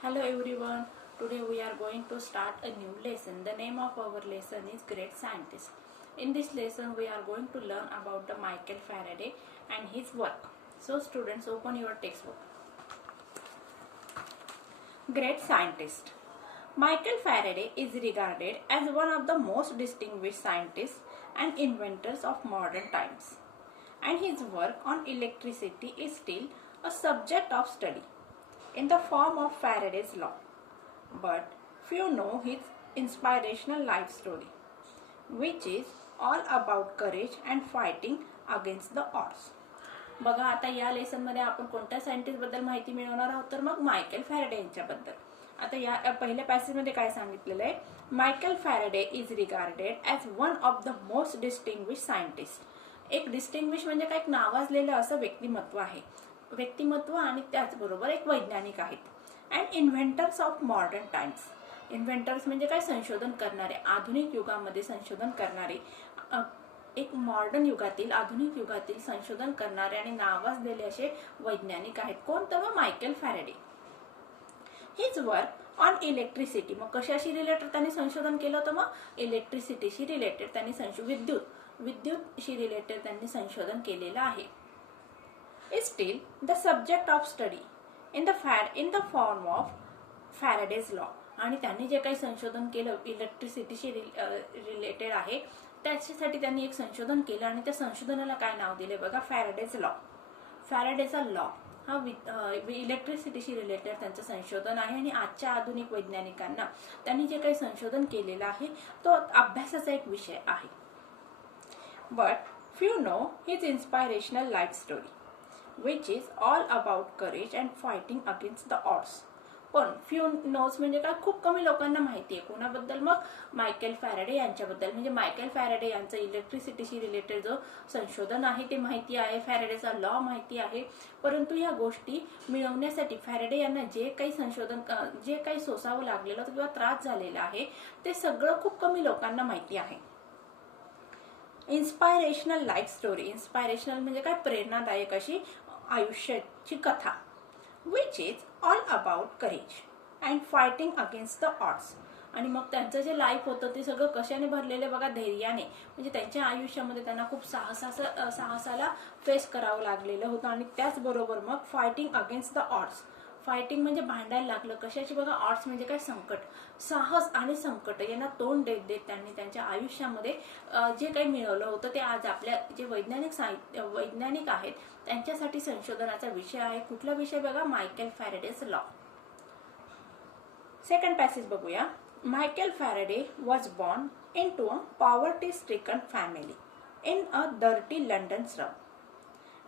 Hello everyone. Today we are going to start a new lesson. The name of our lesson is Great Scientist. In this lesson we are going to learn about the Michael Faraday and his work. So students, open your textbook. Great Scientist. Michael Faraday is regarded as one of the most distinguished scientists and inventors of modern times. And his work on electricity is still a subject of study in the form of Faraday's law. But few know his inspirational life story, which is all about courage and fighting against the odds. बघा, आता या lesson मध्ये आपण कोणत्या scientist बद्दल माहिती मिळवणार आहोत तर मग मायकेल फॅरेडे यांच्याबद्दल. आता या पहिल्या पॅसेज मध्ये काय सांगितलेलं आहे, Michael Faraday is regarded as one of the most distinguish scientist. एक डिस्टिंग्विश म्हणजे काय, एक नावाजलेलं असं व्यक्तिमत्व आहे. व्यक्तिमत्व आणि त्याचबरोबर एक वैज्ञानिक आहेत. And inventors of modern times. Inventors म्हणजे काय, संशोधन करणारे, आधुनिक युगामध्ये संशोधन करणारे, एक मॉडर्न युगातील, आधुनिक युगातील संशोधन करणारे आणि नावाजलेले असे वैज्ञानिक आहेत. कोण तर Michael Faraday. His work on electricity. मग कशाशी रिलेटेड त्यांनी संशोधन केलं होतं, मग इलेक्ट्रिसिटीशी रिलेटेड त्यांनी विद्युतशी रिलेटेड त्यांनी संशोधन केलेलं आहे. is still the subject of study in the form of Faraday's law. आणि त्यांनी जे काही संशोधन केलं इलेक्ट्रिसिटीशी रिलेटेड आहे त्याच्यासाठी त्यांनी एक संशोधन केलं आणि त्या संशोधनाला काय नाव दिले बघा, फॅराडेज लॉ. फॅराडेचा लॉ हा इलेक्ट्रिसिटीशी रिलेटेड त्यांचं संशोधन आहे आणि आजच्या आधुनिक वैज्ञानिकांना त्यांनी जे काही संशोधन केलेलं आहे तो अभ्यासाचा एक विषय आहे. But few know his inspirational life story which is all about courage and fighting against the odds. पण फ्यू नोज म्हणजे काय, खूप कमी लोकांना माहिती आहे. कोणाबद्दल, मग मायकेल फॅरेडे यांच्याबद्दल. म्हणजे मायकेल फॅरेडे यांचं इलेक्ट्रिसिटीशी रिलेटेड जो संशोधन आहे ते माहिती आहे, फॅरेडेचा लॉ माहिती आहे. परंतु या गोष्टी मिळवण्यासाठी फॅरेडे यांना जे काही सोसावं लागलेलं किंवा त्रास झालेला आहे ते सगळं खूप कमी लोकांना माहिती आहे. Inspirational life story. इन्स्पायरेशनल म्हणजे काय, प्रेरणादायक अशी आयुष्याची कथा. Which is all about courage and fighting against the odds. आणि मग त्यांचं जे लाईफ होतं ते सगळं कशाने भरलेलं बघा, धैर्याने. म्हणजे त्यांच्या आयुष्यामध्ये त्यांना खूप साहसाला फेस करावं लागलेलं होतं. आणि त्याचबरोबर मग fighting against the odds. Fighting म्हणजे भांडायला लागलं कशाची बघा, ऑड्स म्हणजे काय, संकट. साहस आणि संकट यांना तोंड देत त्यांनी त्यांच्या आयुष्यामध्ये जे काही मिळवलं होतं ते आज आपल्या जे वैज्ञानिक आहेत त्यांच्यासाठी संशोधनाचा विषय आहे. कुठला विषय बघा, Michael Faraday's law. Second passage बघूया. Michael Faraday was born in to a poverty stricken family in a dirty London slum.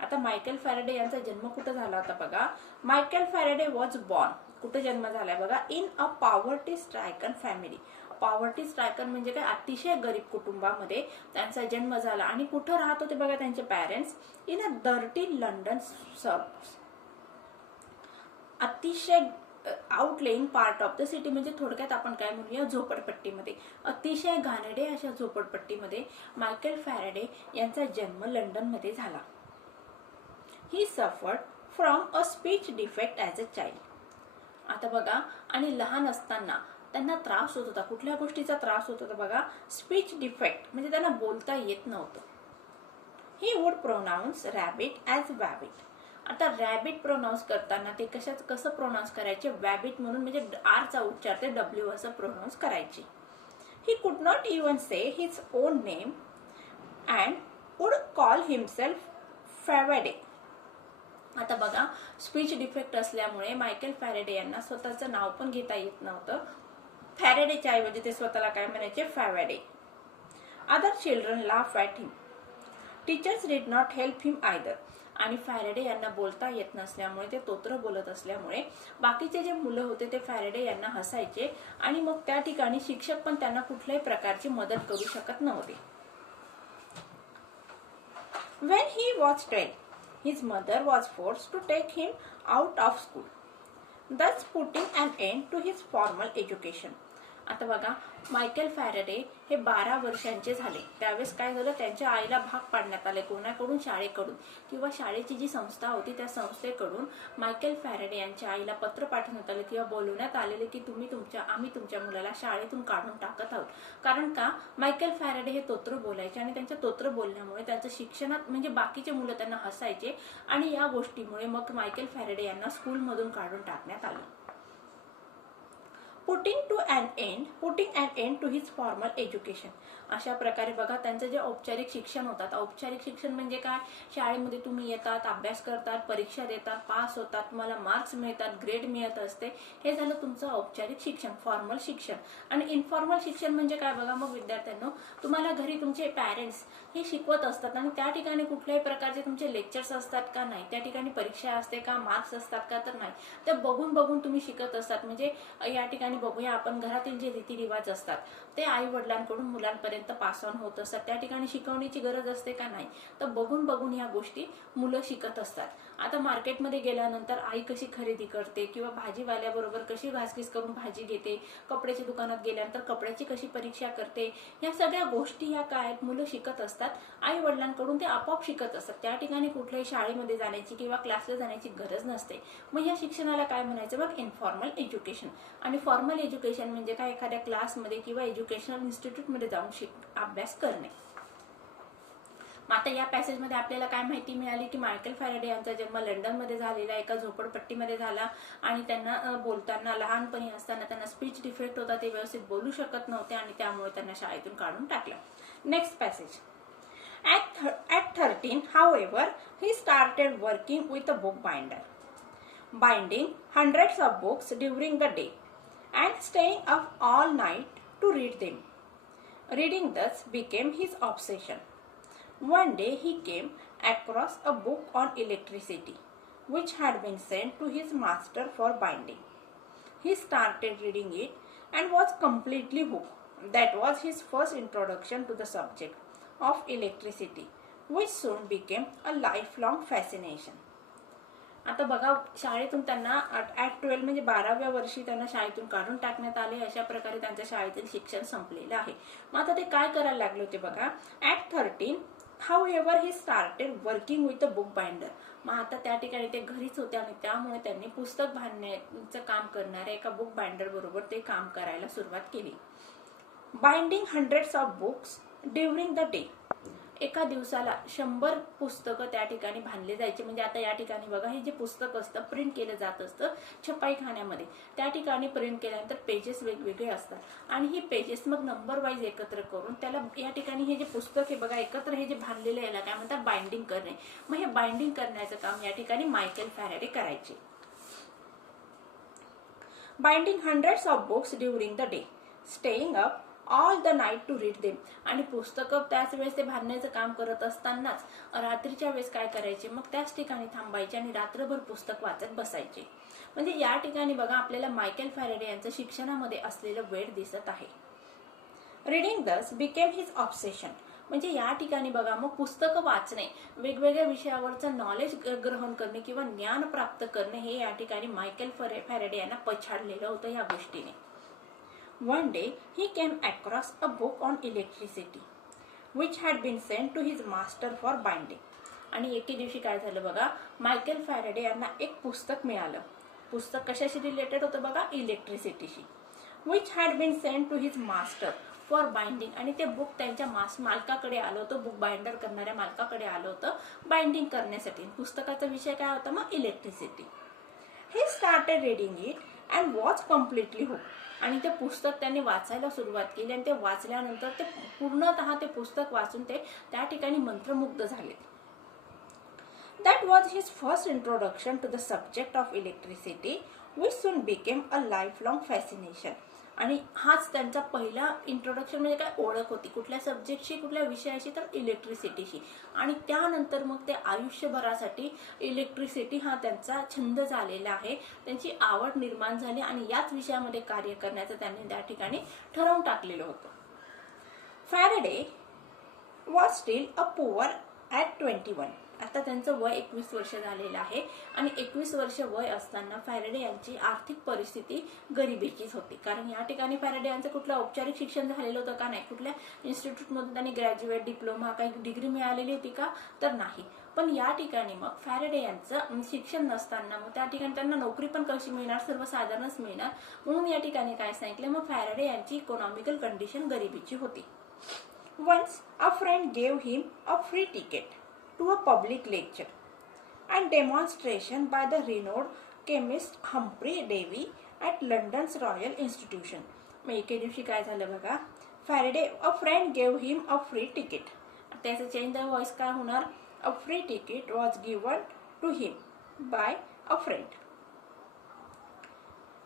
आता मायकेल फॅरेडे यांचा जन्म कुठं झाला होता बघा, मायकेल फॅरेडे वॉज बॉर्न, कुठं जन्म झालाय बघा, in a poverty stricken family. Poverty stricken म्हणजे काय, अतिशय गरीब कुटुंबामध्ये त्यांचा जन्म झाला. आणि कुठं राहत होते बघा त्यांचे parents, in a dirty London suburbs. अतिशय आउटलेइंग पार्ट ऑफ द सिटी म्हणजे थोडक्यात आपण काय म्हणूया, झोपडपट्टीमध्ये. अतिशय घाणेरडे अशा झोपडपट्टीमध्ये मायकेल फॅरेडे यांचा जन्म लंडनमध्ये झाला. He suffered from a speech defect as a child. आता बघा, आणि लहान असताना त्यांना त्रास होत होता. कुठल्या गोष्टीचा त्रास होत होता बघा, स्पीच डिफेक्ट म्हणजे त्यांना बोलता येत नव्हतं. He would pronounce rabbit as wabbit. आता रॅबिट प्रोनाऊन्स करताना ते कसं प्रोनाऊन्स करायचे, वॅबिट म्हणून म्हणजे आर चा उच्चार ते डब्ल्यू असं प्रोनाऊन्स करायचे. He could not even say his own name and would call himself Faraday. आता बघा, स्पीच डिफेक्ट असल्यामुळे मायकेल फॅरेडे यांना स्वतःचं नाव पण घेता येत नव्हतं. फॅरेडेच्या ऐवजी ते स्वतःला काय म्हणायचे, Faraday. Other children laugh at him. Teachers did not help him either. आणि फॅरेडे यांना बोलता येत नसल्यामुळे, ते तोत्र बोलत असल्यामुळे बाकीचे जे मुलं होते ते फॅरेडे यांना हसायचे. आणि मग त्या ठिकाणी शिक्षक पण त्यांना कुठल्याही प्रकारची मदत करू शकत नव्हते. When he was 12, his mother was forced to take him out of school, thus putting an end to his formal education. आता बघा, मायकेल फॅरेडे हे 12 वर्षांचे झाले त्यावेळेस काय झालं, त्यांच्या आईला भाग पाडण्यात आले कोणाकडून, शाळेकडून किंवा शाळेची जी संस्था होती त्या संस्थेकडून मायकेल फॅरेडे यांच्या आईला पत्र पाठवण्यात आले किंवा बोलवण्यात आलेले की आम्ही तुमच्या मुलाला शाळेतून काढून टाकत आहोत. कारण का, मायकेल फॅरेडे हे तोत्र बोलायचे आणि त्यांच्या तोत्र बोलण्यामुळे त्यांचं शिक्षणात म्हणजे बाकीचे मुलं त्यांना हसायचे आणि या गोष्टीमुळे मग मायकेल फॅरेडे यांना स्कूलमधून काढून टाकण्यात आलं. Putting an end to his formal education. अशा प्रकारे बघा, त्यांचं जे औपचारिक शिक्षण होतात, औपचारिक शिक्षण म्हणजे काय, शाळेमध्ये तुम्ही येतात, अभ्यास करतात, परीक्षा देतात, पास होतात, तुम्हाला मार्क्स मिळतात, ग्रेड मिळत असते, हे झालं तुमचं औपचारिक शिक्षण, फॉर्मल शिक्षण. आणि इनफॉर्मल शिक्षण म्हणजे काय बघा, मग विद्यार्थ्यांनो, तुम्हाला घरी तुमचे पॅरेंट्स हे शिकवत असतात आणि त्या ठिकाणी कुठल्याही प्रकारचे तुमचे लेक्चर्स असतात का नाही, त्या ठिकाणी परीक्षा असते का, मार्क्स असतात का, तर नाही, ते बघून बघून तुम्ही शिकत असतात. म्हणजे या ठिकाणी बघूया आपण, घरातील जे रीतिरिवाज असतात ते आई वडिलांकडून मुलांपर्यंत पास ऑन होत असतात. त्या ठिकाणी शिकवण्याची गरज असते का नाही, तर बघून बघून ह्या गोष्टी मुलं शिकत असतात. आता मार्केटमध्ये गेल्यानंतर आई कशी खरेदी करते किंवा भाजीवाल्याबरोबर कशी घासघीस करून भाजी घेते, कपड्याच्या दुकानात गेल्यानंतर कपड्याची कशी परीक्षा करते, ह्या सगळ्या गोष्टी या काय मुलं शिकत असतात. आई वडिलांकडून ते आपोआप शिकत असतात. त्या ठिकाणी कुठल्याही शाळेमध्ये जाण्याची किंवा क्लासला जाण्याची गरज नसते. मग या शिक्षणाला काय म्हणायचं, मग इनफॉर्मल एज्युकेशन. आणि फॉर्मल एज्युकेशन म्हणजे काय, एखाद्या क्लासमध्ये किंवा एज्युकेशनल इन्स्टिट्यूटमध्ये जाऊन अभ्यास करणे. आता या पॅसेजमध्ये आपल्याला काय माहिती मिळाली की मायकेल फॅरेडे यांचा जन्म लंडनमध्ये झालेला, एका झोपडपट्टीमध्ये झाला आणि त्यांना बोलताना लहानपणी असताना त्यांना स्पीच डिफेक्ट होता, ते व्यवस्थित बोलू शकत नव्हते आणि त्यामुळे त्यांना शाळेतून काढून टाकलं. Next passage. At 13, however, he started working with a bookbinder, binding hundreds of books during the day and staying up all night to read them. Reading thus became his obsession. One day he came across a book on electricity, which had been sent to his master for binding. He started reading it and was completely hooked. That was his first introduction to the subject of electricity, which soon became a lifelong fascination. आता बघा, शाळेतून त्यांना at 12 म्हणजे 12व्या वर्षी त्यांना शाळेतून काढून टाकण्यात आले. अशा प्रकारे त्यांच्या शाळेतील शिक्षण संपलेलं आहे. मग आता ते काय करायला लागले होते बघा, at 13 however he started working with a book binder. मग आता त्या ठिकाणी ते घरीच होते आणि त्यामुळे त्यांनी पुस्तक बांधण्याचं काम करणाऱ्या एका बुक बाइंडर बरोबर ते काम करायला सुरुवात केली. Binding hundreds of books during the day. एका दिवसाला 100 पुस्तकं त्या ठिकाणी बांधले जायचे. म्हणजे आता या ठिकाणी बघा, हे जे पुस्तक असतं प्रिंट केलं जात असतं छपाईखान्यामध्ये, त्या ठिकाणी प्रिंट केल्यानंतर पेजेस वेगवेगळे असतात आणि ही पेजेस मग नंबर वाईज एकत्र करून त्याला या ठिकाणी हे जे पुस्तक आहे बघा एकत्र हे जे बांधलेले याला काय म्हणतात, बाइंडिंग करणे. मग हे बाइंडिंग करण्याचं काम या ठिकाणी मायकेल फॅरेडे करायचे. Binding hundreds of books during the day, staying up all the night to read them. आणि पुस्तकं त्याच वेळेस ते बांधण्याचं काम करत असतानाच रात्रीच्या वेळेस काय करायचे, मग त्याच ठिकाणी थांबायचे आणि रात्रभर पुस्तक वाचत बसायचे. म्हणजे या ठिकाणी बघा आपल्याला मायकेल फॅरेडे यांचं शिक्षणामध्ये असलेलं वेळ दिसत आहे. रीडिंग दस बिकेम हिज ऑब्सेशन. म्हणजे या ठिकाणी बघा, मग पुस्तकं वाचणे, वेगवेगळ्या विषयावरचं नॉलेज ग्रहण करणे किंवा ज्ञान प्राप्त करणे हे या ठिकाणी मायकेल फॅरेडे यांना पछाडलेलं होतं या गोष्टीने. One day he came across a book on electricity, which had been sent to his master for binding. आणि एके दिवशी काय झालं बघा, मायकेल फॅरेडे यांना एक पुस्तक मिळालं. पुस्तक कशाशी रिलेटेड होतं बघा, इलेक्ट्रिसिटीशी. which had been sent to his master for binding. आणि ते बुक त्यांच्या मालकाकडे आलं होतं, बुक बाइंडर करणाऱ्या मालकाकडे आलं होतं बाइंडिंग करण्यासाठी. पुस्तकाचा विषय काय होता मग, electricity. He started reading it and was completely hooked. आणि ते पुस्तक त्यांनी वाचायला सुरुवात केली आणि ते वाचल्यानंतर ते पूर्णतः ते पुस्तक वाचून ते त्या ठिकाणी मंत्रमुग्ध झाले. That was his first introduction to the subject of electricity, which soon became a lifelong fascination. आणि हाच त्यांचा पहिला इंट्रोडक्शन म्हणजे काय, ओळख होती कुठल्या सब्जेक्टशी, कुठल्या विषयाशी, तर इलेक्ट्रिसिटीशी. आणि त्यानंतर मग ते आयुष्यभरासाठी इलेक्ट्रिसिटी हा त्यांचा छंद झालेला आहे, त्यांची आवड निर्माण झाली आणि याच विषयामध्ये कार्य करण्याचं त्यांनी त्या ठिकाणी ठरवून टाकलेलं होतं. Faraday was steel a poor at 21. आता त्यांचं वय 21 वर्ष झालेलं आहे आणि 21 वर्ष वय असताना फॅरेडे यांची आर्थिक परिस्थिती गरिबीचीच होती, कारण या ठिकाणी फॅरेडे यांचं कुठलं औपचारिक शिक्षण झालेलं होतं का नाही, कुठल्या इन्स्टिट्यूटमधून त्यांनी ग्रॅज्युएट डिप्लोमा काही डिग्री मिळालेली होती का, तर नाही. पण या ठिकाणी मग फॅरेडे यांचं शिक्षण नसताना मग त्या ठिकाणी त्यांना नोकरी पण कशी मिळणार, सर्वसाधारणच मिळणार, म्हणून या ठिकाणी काय सांगितलं, मग फॅरेडे यांची इकॉनॉमिकल कंडिशन गरिबीची होती. Once a friend gave him a free ticket to a public lecture and demonstration by the renowned chemist Humphrey Davy at London's Royal Institution. मग एके दिवशी काय झालं बघा, Faraday a friend gave him a free ticket. त्याचं change the voice काय होणार, a free ticket was given to him by a friend.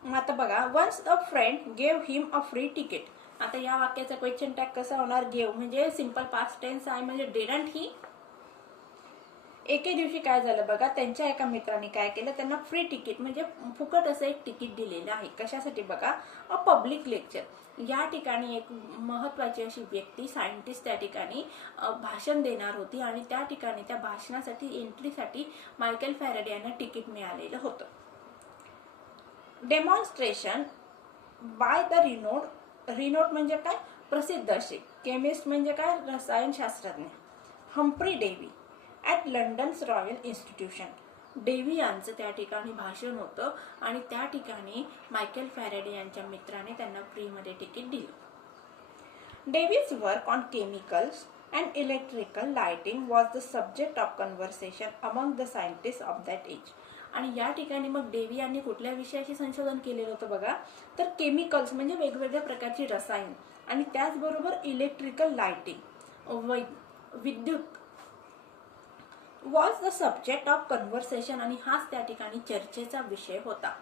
मग आता बघा, once a friend gave him a free ticket. आता या वाक्याचा क्वेश्चन टॅग कसा होणार, गेव म्हणजे सिंपल पास्ट टेन्स आहे, म्हणजे डिडंट ही. एके दिवशी काय झालं बघा, त्यांच्या एका मित्राने काय केलं, त्यांना फ्री तिकीट म्हणजे फुकट असं एक तिकीट दिलेलं आहे. कशासाठी बघा, अ पब्लिक लेक्चर. या ठिकाणी एक महत्वाची अशी व्यक्ती सायंटिस्ट त्या ठिकाणी भाषण देणार होती आणि त्या ठिकाणी त्या भाषणासाठी एंट्रीसाठी मायकेल फॅरेडे यांना तिकीट मिळालेलं होतं. डेमॉन्स्ट्रेशन बाय द रिनोड म्हणजे काय, प्रसिद्ध असे. केमिस्ट म्हणजे काय, रसायनशास्त्रज्ञ. Humphry Dewey at London's royal institution. Dewey यांचं त्या ठिकाणी भाषण होतं आणि त्या ठिकाणी मायकेल फॅरेडे यांच्या मित्राने त्यांना फ्रीमध्ये तिकीट दिलं. Davy's work on chemicals and electrical lighting was the subject of conversation among the scientist of that age. आणि या ठिकाणी मग डेव्ही यांनी कुठल्या विषयाशी संशोधन केलेलं होतं बघा, तर केमिकल्स म्हणजे वेगवेगळ्या प्रकारची रसायन आणि त्याचबरोबर इलेक्ट्रिकल लाइटिंग विद्युत was the subject of conversation. आणि हाच त्या ठिकाणी चर्चेचा विषय होता.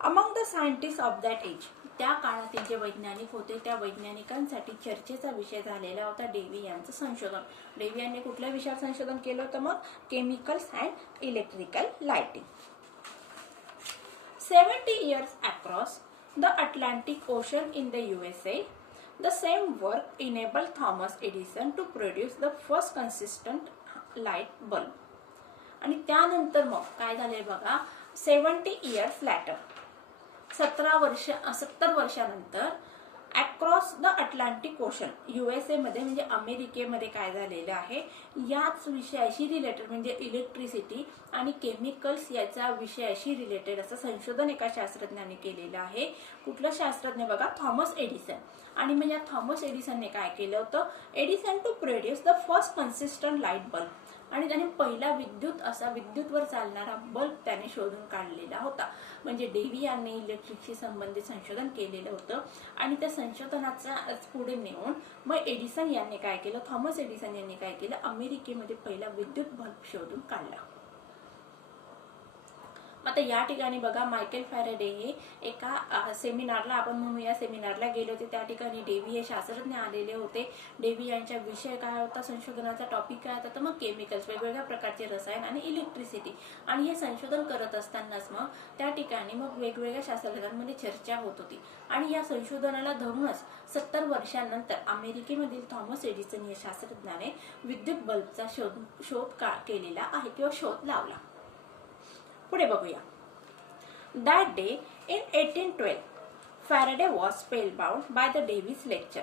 Among the scientist of that age, त्या काळातील जे वैज्ञानिक होते त्या वैज्ञानिकांसाठी चर्चेचा विषय झालेला होता डेव्ही यांचं संशोधन. डेव्ही यांनी कुठल्या विषयावर संशोधन केलं होतं, मग chemicals and electrical lighting. 70 years across the Atlantic Ocean in the USA, the same work enabled Thomas Edison to produce the first consistent light bulb. आणि त्यानंतर मग काय झाले बघा, 70 years later, 70 वर्षानंतर across the Atlantic ocean, USA मध्ये म्हणजे अमेरिकेमध्ये काय झालेलं आहे, याच विषयाशी रिलेटेड म्हणजे इलेक्ट्रिसिटी आणि केमिकल्स याच्या विषयाशी रिलेटेड असं संशोधन एका शास्त्रज्ञाने केलेलं आहे. कुठलं शास्त्रज्ञ बघा, थॉमस एडिसन. आणि मग या थॉमस एडिसनने काय केलं होतं, Edison to produce the first consistent light bulb. आणि त्याने पहिला विद्युतवर चालणारा बल्ब त्याने शोधून काढलेला होता. म्हणजे डेव्ही यांनी इलेक्ट्रिकशी संबंधित संशोधन केलेलं होतं आणि त्या संशोधनाचा पुढे नेऊन मग एडिसन यांनी काय केलं, थॉमस एडिसन यांनी काय केलं, अमेरिकेमध्ये पहिला विद्युत बल्ब शोधून काढला. आता या ठिकाणी बघा, मायकेल फॅरेडे हे एका सेमिनारला, आपण म्हणूया सेमिनारला गेले होते. त्या ठिकाणी डेव्ही हे शास्त्रज्ञ आलेले होते. डेव्ही यांचा विषय काय होता, संशोधनाचा टॉपिक काय होता, तर मग केमिकल्स, वेगवेगळ्या प्रकारचे रसायन आणि इलेक्ट्रिसिटी. आणि हे संशोधन करत असतानाच मग त्या ठिकाणी मग वेगवेगळ्या शास्त्रज्ञांमध्ये चर्चा होत होती. आणि या संशोधनाला धरूनच 70 वर्षांनंतर अमेरिकेमधील थॉमस एडिसन या शास्त्रज्ञाने विद्युत बल्बचा शोध केलेला आहे किंवा शोध लावला. पुढे बघूया. That day in 1812 Faraday was spellbound by the Davy's lecture.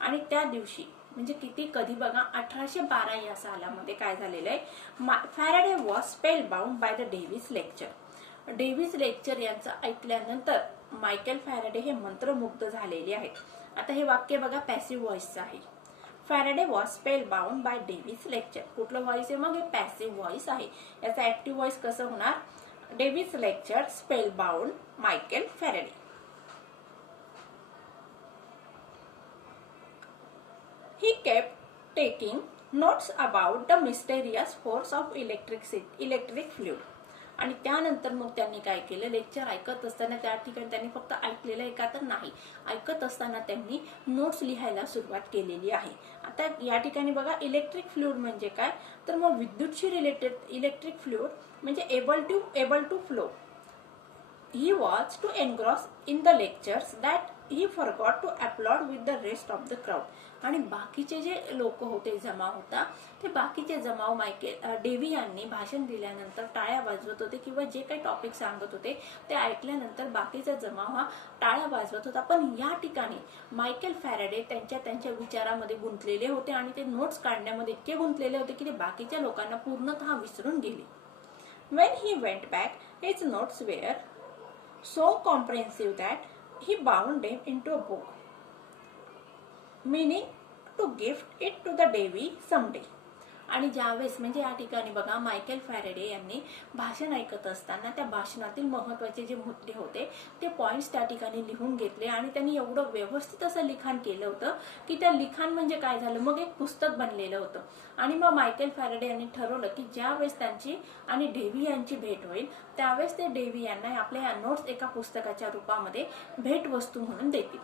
आणि त्या दिवशी म्हणजे कधी बघा, 1812 या सालामध्ये काय झालेलं आहे, Faraday was spellbound by the Davy's lecture. Davy's lecture यांचं ऐकल्यानंतर मायकेल फॅरेडे हे मंत्रमुग्ध झालेले आहेत. आता हे वाक्य बघा, पॅसिव्ह व्हॉइसचं आहे. Faraday was spellbound by Davy's lecture. कुठलं व्हॉइस आहे, मग हे पॅसिव्ह व्हॉइस आहे. याचा ऍक्टिव्ह व्हॉइस कसं होणार, Davy's lecture spellbound Michael Faraday. He kept taking notes about the mysterious force of electric fluid. आणि त्यानंतर मग त्यांनी काय केलं, लेक्चर ऐकत असताना त्या ठिकाणी त्यांनी फक्त ऐकलेलं आहे का, तर नाही, ऐकत असताना त्यांनी नोट्स लिहायला सुरुवात केलेली आहे. आता या ठिकाणी बघा, इलेक्ट्रिक फ्लुइड म्हणजे काय, तर मग विद्युतशी रिलेटेड इलेक्ट्रिक फ्लुइड म्हणजे able to flow. He was to engross in the lectures that he forgot to applaud with the rest of the crowd. आणि बाकीचे जे लोक होते जमा होता ते बाकीचे जमाव डेव्ही यांनी भाषण दिल्यानंतर टाळ्या वाजवत होते किंवा जे काही टॉपिक सांगत होते ते ऐकल्यानंतर बाकीचा जमाव हा टाळ्या वाजवत होता. पण या ठिकाणी मायकेल फॅरेडे त्यांच्या विचारामध्ये गुंतलेले होते आणि ते नोट्स काढण्यामध्ये इतके गुंतलेले होते की ते बाकीच्या लोकांना पूर्णतः विसरून गेले. When he went back, his notes were so comprehensive that he bound them into a book, meaning to gift it to the Davy someday. आणि ज्यावेळेस म्हणजे या ठिकाणी बघा मायकेल फॅरेडे यांनी भाषण ऐकत असताना त्या भाषणातील महत्त्वाचे जे मुद्दे होते ते पॉइंट्स त्या ठिकाणी लिहून घेतले आणि त्यांनी एवढं व्यवस्थित असं लिखाण केलं होतं की त्या लिखाण म्हणजे काय झालं, मग एक पुस्तक बनलेलं होतं. आणि मग मायकेल फॅरेडे यांनी ठरवलं की ज्यावेळेस त्यांची आणि डेव्ही यांची भेट होईल त्यावेळेस ते डेव्ही यांना आपल्या या नोट्स एका पुस्तकाच्या रूपामध्ये भेटवस्तू म्हणून देतील.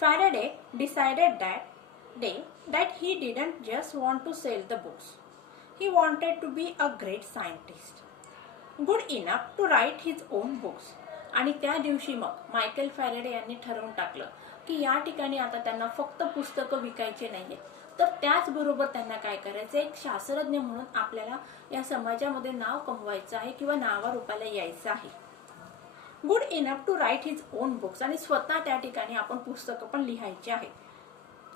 Faraday decided that he didn't just want to sell the books. He wanted to be a great scientist, good enough to write his own books. आणि त्या दिवशी मग मायकेल फॅरेडे यांनी ठरवून टाकलं की या ठिकाणी आता त्यांना फक्त पुस्तकं विकायचे नाहीये, तर त्याचबरोबर त्यांना काय करायचं, एक शास्त्रज्ञ म्हणून आपल्याला या समाजामध्ये नाव कमवायचं आहे किंवा नावारूपाला यायचं आहे. Good enough to write his own books. आणि स्वतः त्या ठिकाणी आपण पुस्तकं पण लिहायची आहे.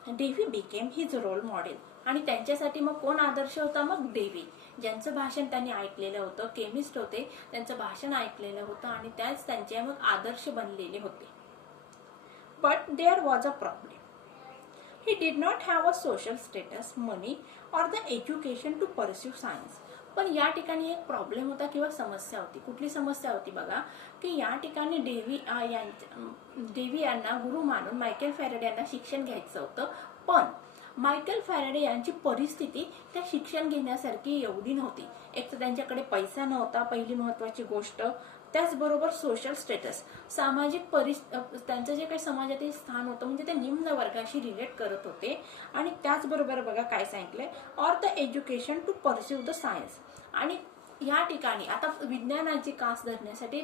Davy became his role model. आणि त्यांच्यासाठी मग कोण आदर्श होता, मग डेव्ही, ज्यांचं भाषण त्यांनी ऐकलेलं होतं, केमिस्ट होते, त्यांचं भाषण ऐकलेलं होतं आणि त्याच त्यांचे मग आदर्श बनलेले होते. But there was a problem. He did not have a social status, money or the education to pursue science. पण या ठिकाणी एक प्रॉब्लेम होता किंवा समस्या होती. कुठली समस्या होती बघा, की या ठिकाणी डेव्ही यांना गुरु मानून मायकेल फॅरेडे यांना शिक्षण घ्यायचं होतं. पण मायकेल फॅरेडे यांची परिस्थिती त्या शिक्षण घेण्यासारखी एवढी नव्हती. एक तर त्यांच्याकडे पैसा नव्हता, पहिली महत्वाची गोष्ट. त्याचबरोबर सोशल स्टेटस, सामाजिक त्यांचं जे काही समाजातील स्थान होतं म्हणजे ते निम्न वर्गाशी रिलेट करत होते. आणि त्याचबरोबर बघा काय सांगितलंय, or the education to pursue the science. आणि या ठिकाणी आता विज्ञानाची कास धरण्यासाठी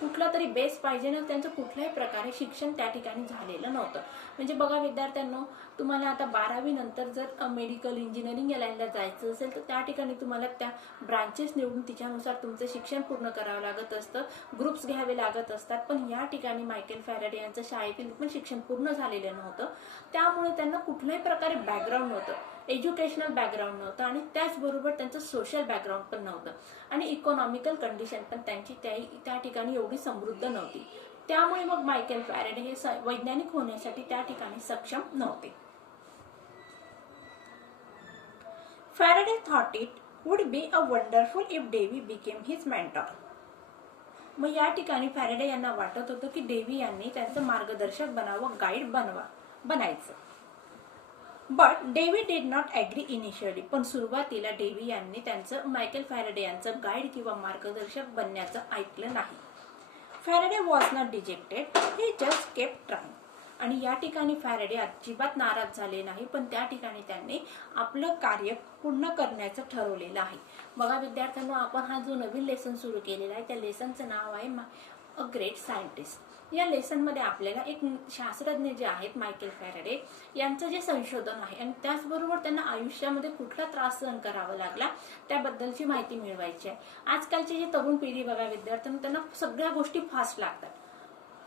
कुठला तरी बेस पाहिजे ना, त्यांचं कुठल्याही प्रकारे शिक्षण त्या ठिकाणी झालेलं नव्हतं. म्हणजे बघा विद्यार्थ्यांनो, तुम्हाला आता 12वी नंतर जर मेडिकल इंजिनिअरिंग या लाईनला जायचं असेल तर त्या ठिकाणी तुम्हाला त्या ब्रांचेस निवडून तिच्यानुसार तुमचं शिक्षण पूर्ण करावं लागत असतं, ग्रुप्स घ्यावे लागत असतात. पण या ठिकाणी मायकेल फॅरेडे यांचं शाळेतील पण शिक्षण पूर्ण झालेलं नव्हतं. त्यामुळे त्यांना कुठल्याही प्रकारे बॅकग्राऊंड नव्हतं, एज्युकेशनल बॅकग्राऊंड नव्हतं आणि त्याचबरोबर त्यांचं सोशल बॅकग्राऊंड पण नव्हतं आणि इकॉनॉमिकल कंडिशन पण त्यांची त्या ठिकाणी एवढी समृद्ध नव्हती. त्यामुळे मग मायकेल फॅरेडे हे वैज्ञानिक होण्यासाठी त्या ठिकाणी सक्षम नव्हते. Faraday thought it would be a wonderful if Davy became his mentor. मग या ठिकाणी फॅरेडे यांना वाटत होतं की डेव्ही यांनी त्यांचं मार्गदर्शक बनावं, गाईड बनायचं. But Davy did not agree initially. पण सुरुवातीला डेव्ही यांनी त्यांचं मायकेल फॅरेडे यांचं गाईड किंवा मार्गदर्शक बनण्याचं ऐकलं नाही. Faraday was not dejected, he just kept trying. आणि या ठिकाणी फॅरेडे अजिबात नाराज झाले नाही, पण त्या ठिकाणी त्यांनी आपलं कार्य पूर्ण करण्याचं ठरवलेलं आहे. बघा विद्यार्थ्यांनो, आपण हा जो नवीन लेसन सुरू केलेला आहे त्या लेसनचं नाव आहे अ ग्रेट सायंटिस्ट. या लेसनमध्ये आपल्याला एक शास्त्रज्ञ जे आहेत मायकेल फॅरेडे यांचं जे संशोधन आहे आणि त्याचबरोबर त्यांना आयुष्यामध्ये कुठला त्रास सहन करावा लागला त्याबद्दलची माहिती मिळवायची आहे. आजकालची जी तरुण पिढी बघा विद्यार्थ्यांना, त्यांना सगळ्या गोष्टी फास्ट लागतात.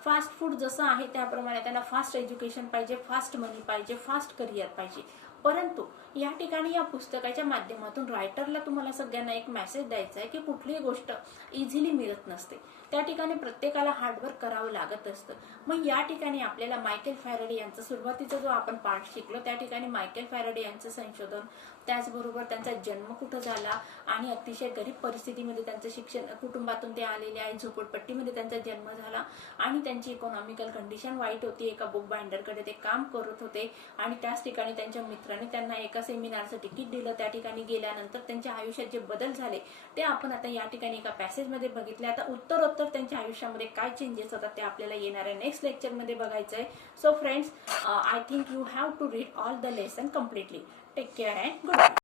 फास्ट फूड जसं आहे त्याप्रमाणे त्यांना फास्ट एज्युकेशन पाहिजे, फास्ट मनी पाहिजे, फास्ट करिअर पाहिजे. परंतु या ठिकाणी या पुस्तकाच्या माध्यमातून रायटरला तुम्हाला सगळ्यांना एक मेसेज द्यायचा आहे की कुठलीही गोष्ट इझिली मिळत नसते. त्या ठिकाणी प्रत्येकाला हार्डवर्क करावं लागत असतं. मग या ठिकाणी आपल्याला मायकेल फॅरेडे यांचा सुरुवातीचा जो आपण पाठ शिकलो त्या ठिकाणी मायकेल फॅरेडे यांचं संशोधन, त्याचबरोबर त्यांचा जन्म कुठं झाला आणि अतिशय गरीब परिस्थितीमध्ये त्यांचं शिक्षण, कुटुंबातून ते आलेले आहे, झोपडपट्टीमध्ये त्यांचा जन्म झाला आणि त्यांची इकॉनॉमिकल कंडिशन वाईट होती. एका बुक बाइंडरकडे ते काम करत होते आणि त्याच ठिकाणी त्यांच्या मित्राने त्यांना एका सेमिनारचं तिकीट दिलं. त्या ठिकाणी गेल्यानंतर त्यांच्या आयुष्यात जे बदल झाले ते आपण आता या ठिकाणी एका पॅसेजमध्ये बघितले. आता उत्तरोत्तर त्यांच्या आयुष्यामध्ये काय चेंजेस होतात ते आपल्याला येणाऱ्या नेक्स्ट लेक्चरमध्ये बघायचं आहे. So friends, I think you have to read all the lesson completely. Take care and good bye.